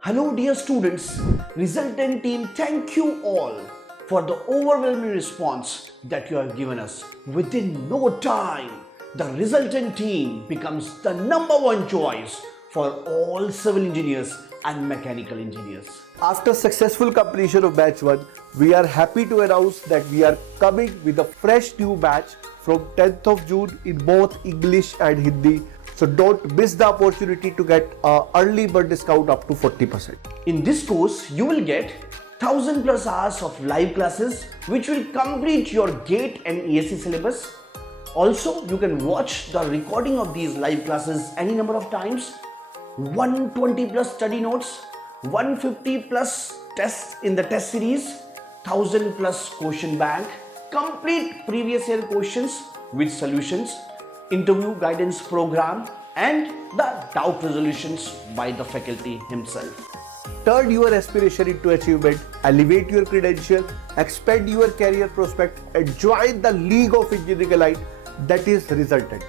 Hello dear students, Resultant team, thank you all for the overwhelming response that you have given us. Within no time, the Resultant team becomes the #1 choice for all civil engineers and mechanical engineers. After successful completion of batch 1, we are happy to announce that we are coming with a fresh new batch from 10th of June in both English and Hindi. So don't miss the opportunity to get an early bird discount up to 40%. In this course, you will get 1000 plus hours of live classes which will complete your GATE and ESC syllabus. Also, you can watch the recording of these live classes any number of times. 120 plus study notes, 150 plus tests in the test series, 1000 plus question bank, complete previous year questions with solutions, interview guidance program, and the doubt resolutions by the faculty himself. Turn your aspiration into achievement, elevate your credential, expand your career prospect, and join the League of Engineering Elite that is Resultant.